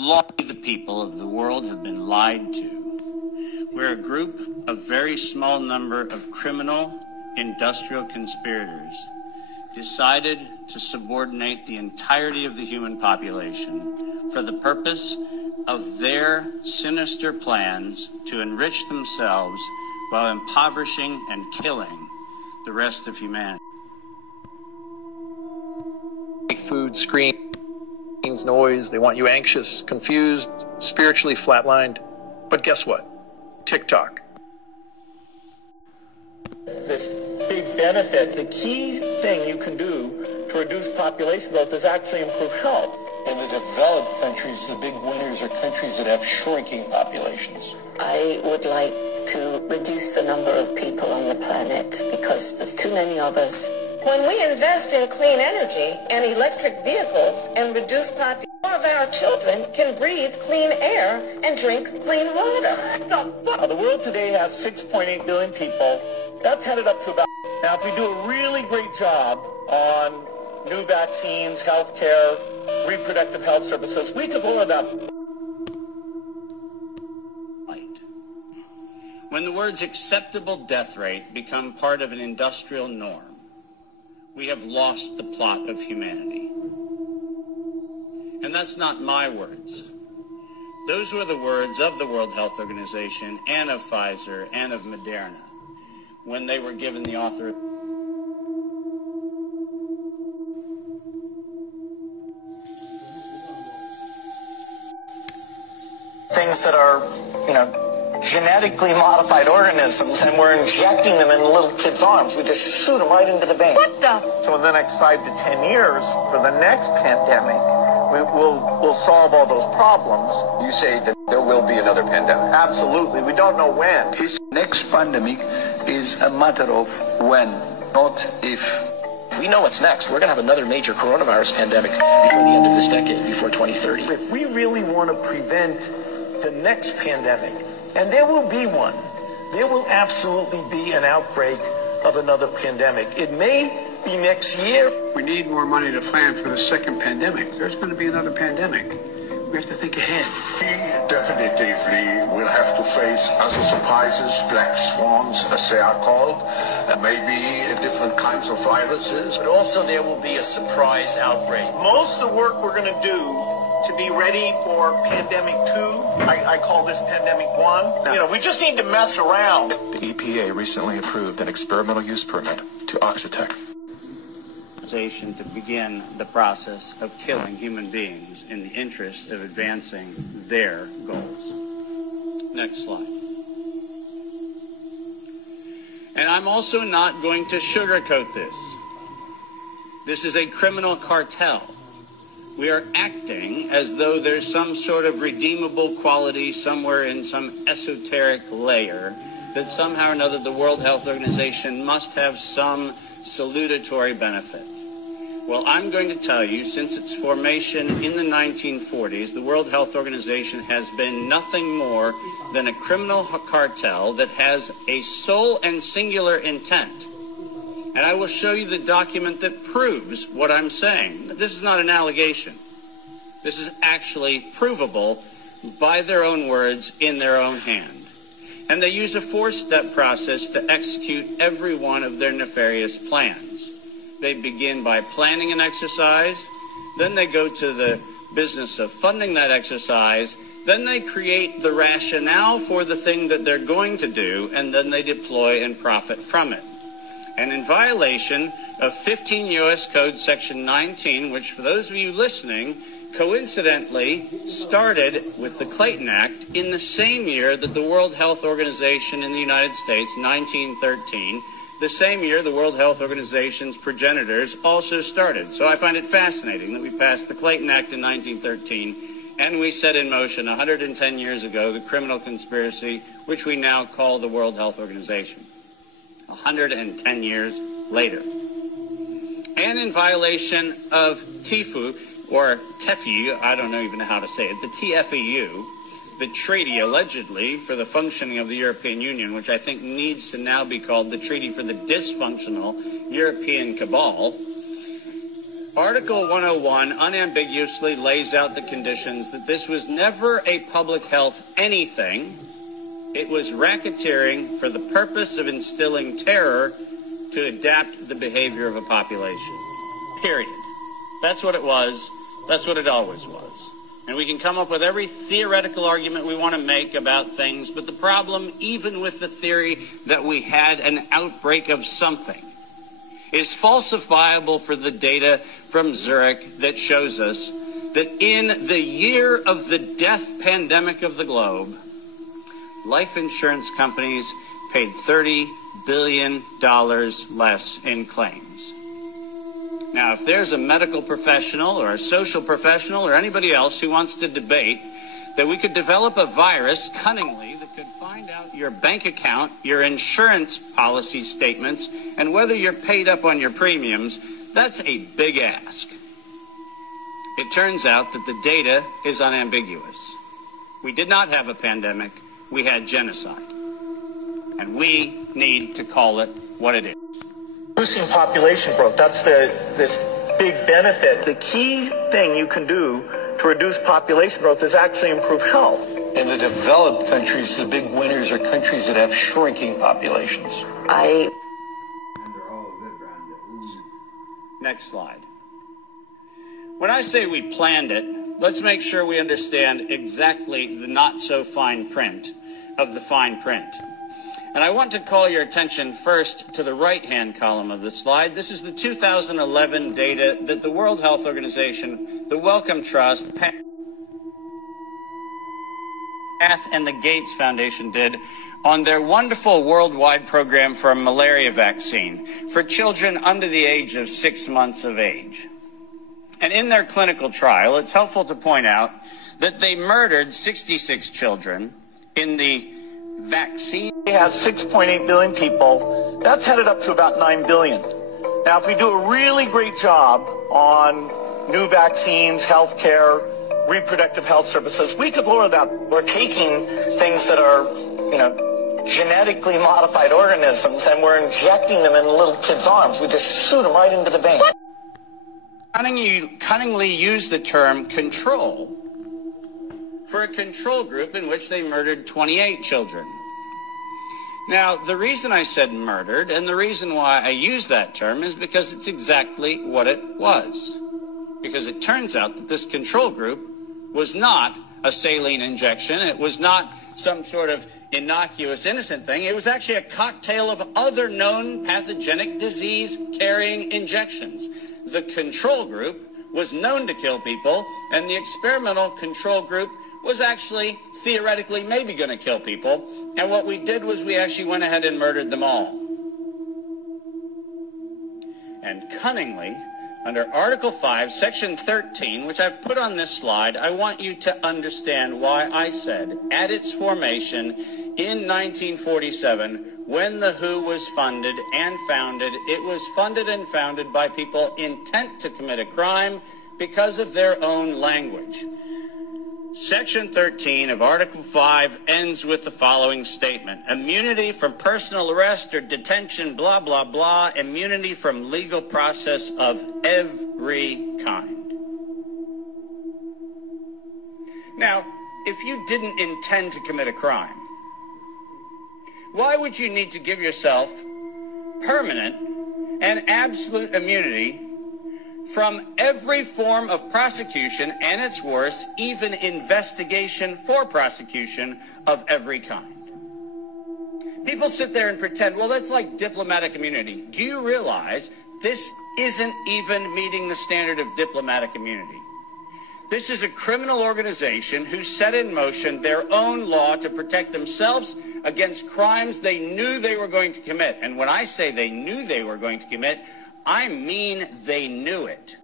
The people of the world have been lied to. We're a group of very small number of criminal industrial conspirators decided to subordinate the entirety of the human population for the purpose of their sinister plans to enrich themselves while impoverishing and killing the rest of humanity. Food, screens, noise, they want you anxious, confused, spiritually flatlined. But guess what? TikTok. This big benefit, the key thing you can do to reduce population growth is actually improve health. In the developed countries, the big winners are countries that have shrinking populations. I would like to reduce the number of people on the planet because there's too many of us. When we invest in clean energy and electric vehicles and reduce population, more of our children can breathe clean air and drink clean water. The world today has 6.8 billion people. That's headed up to about... Now, if we do a really great job on new vaccines, healthcare, reproductive health services, we could lower that. When the words acceptable death rate become part of an industrial norm, we have lost the plot of humanity. And that's not my words. Those were the words of the World Health Organization and of Pfizer and of Moderna when they were given the author. Things that are, genetically modified organisms, and we're injecting them in little kids' arms. We just shoot them right into the vein. What the? So in the next 5 to 10 years, for the next pandemic, we'll solve all those problems. You say that there will be another pandemic? Absolutely. We don't know when. This next pandemic is a matter of when, not if. We know what's next. We're going to have another major coronavirus pandemic before the end of this decade, before 2030. If we really want to prevent the next pandemic, and there will be one, there will absolutely be an outbreak of another pandemic. It may be next year. We need more money to plan for the second pandemic. There's going to be another pandemic. We have to think ahead. We definitively will have to face other surprises, black swans, as they are called, and maybe different kinds of viruses. But also there will be a surprise outbreak. Most of the work we're going to do to be ready for pandemic 2, I call this pandemic 1. We just need to mess around. The EPA recently approved an experimental use permit to Oxitec. To begin the process of killing human beings in the interest of advancing their goals. Next slide. And I'm also not going to sugarcoat this. This is a criminal cartel. We are acting as though there's some sort of redeemable quality somewhere in some esoteric layer that somehow or another the World Health Organization must have some salutatory benefit. Well, I'm going to tell you, since its formation in the 1940s, the World Health Organization has been nothing more than a criminal cartel that has a sole and singular intent. And I will show you the document that proves what I'm saying. This is not an allegation. This is actually provable by their own words in their own hand. And they use a four-step process to execute every one of their nefarious plans. They begin by planning an exercise, then they go to the business of funding that exercise, then they create the rationale for the thing that they're going to do, and then they deploy and profit from it. And in violation of 15 U.S. Code Section 19, which for those of you listening, coincidentally started with the Clayton Act in the same year that the World Health Organization in the United States, 1913, the same year the World Health Organization's progenitors also started. So I find it fascinating that we passed the Clayton Act in 1913 and we set in motion 110 years ago the criminal conspiracy, which we now call the World Health Organization. 110 years later. And in violation of TIFU, or TEFU, I don't even know how to say it, the TFEU, the treaty allegedly for the functioning of the European Union, which I think needs to now be called the Treaty for the Dysfunctional European Cabal. Article 101 unambiguously lays out the conditions that this was never a public health anything. It was racketeering for the purpose of instilling terror to adapt the behavior of a population. Period. That's what it was. That's what it always was. And we can come up with every theoretical argument we want to make about things, but the problem, even with the theory that we had an outbreak of something, is falsifiable for the data from Zurich that shows us that in the year of the death pandemic of the globe, life insurance companies paid $30 billion less in claims. Now, if there's a medical professional or a social professional or anybody else who wants to debate that we could develop a virus cunningly that could find out your bank account, your insurance policy statements, and whether you're paid up on your premiums, that's a big ask. It turns out that the data is unambiguous. We did not have a pandemic. We had genocide. And we need to call it what it is. Reducing population growth, that's this big benefit. The key thing you can do to reduce population growth is actually improve health. In the developed countries, the big winners are countries that have shrinking populations. Next slide. When I say we planned it, let's make sure we understand exactly the not-so-fine print of the fine print. And I want to call your attention first to the right-hand column of the slide. This is the 2011 data that the World Health Organization, the Wellcome Trust, PATH, and the Gates Foundation did on their wonderful worldwide program for a malaria vaccine for children under the age of 6 months of age. And in their clinical trial, it's helpful to point out that they murdered 66 children in the vaccine. It has 6.8 billion people. That's headed up to about 9 billion. Now, if we do a really great job on new vaccines, healthcare, reproductive health services, we could lower that. We're taking things that are, genetically modified organisms, and we're injecting them in little kids' arms. We just shoot them right into the vein. Cunningly use the term control for a control group in which they murdered 28 children. Now, the reason I said murdered, and the reason why I use that term, is because it's exactly what it was. Because it turns out that this control group was not a saline injection. It was not some sort of innocuous, innocent thing. It was actually a cocktail of other known pathogenic disease-carrying injections. The control group was known to kill people, and the experimental control group was actually theoretically maybe going to kill people. And what we did was we actually went ahead and murdered them all. And cunningly, under Article 5, Section 13, which I've put on this slide, I want you to understand why I said, at its formation in 1947, when the WHO was funded and founded, it was funded and founded by people intent to commit a crime because of their own language. Section 13 of Article 5 ends with the following statement: immunity from personal arrest or detention, blah, blah, blah, immunity from legal process of every kind. Now, if you didn't intend to commit a crime, why would you need to give yourself permanent and absolute immunity from every form of prosecution, and it's worse, even investigation for prosecution of every kind? People sit there and pretend, well, that's like diplomatic immunity. Do you realize this isn't even meeting the standard of diplomatic immunity? This is a criminal organization who set in motion their own law to protect themselves against crimes they knew they were going to commit. And when I say they knew they were going to commit, I mean they knew it.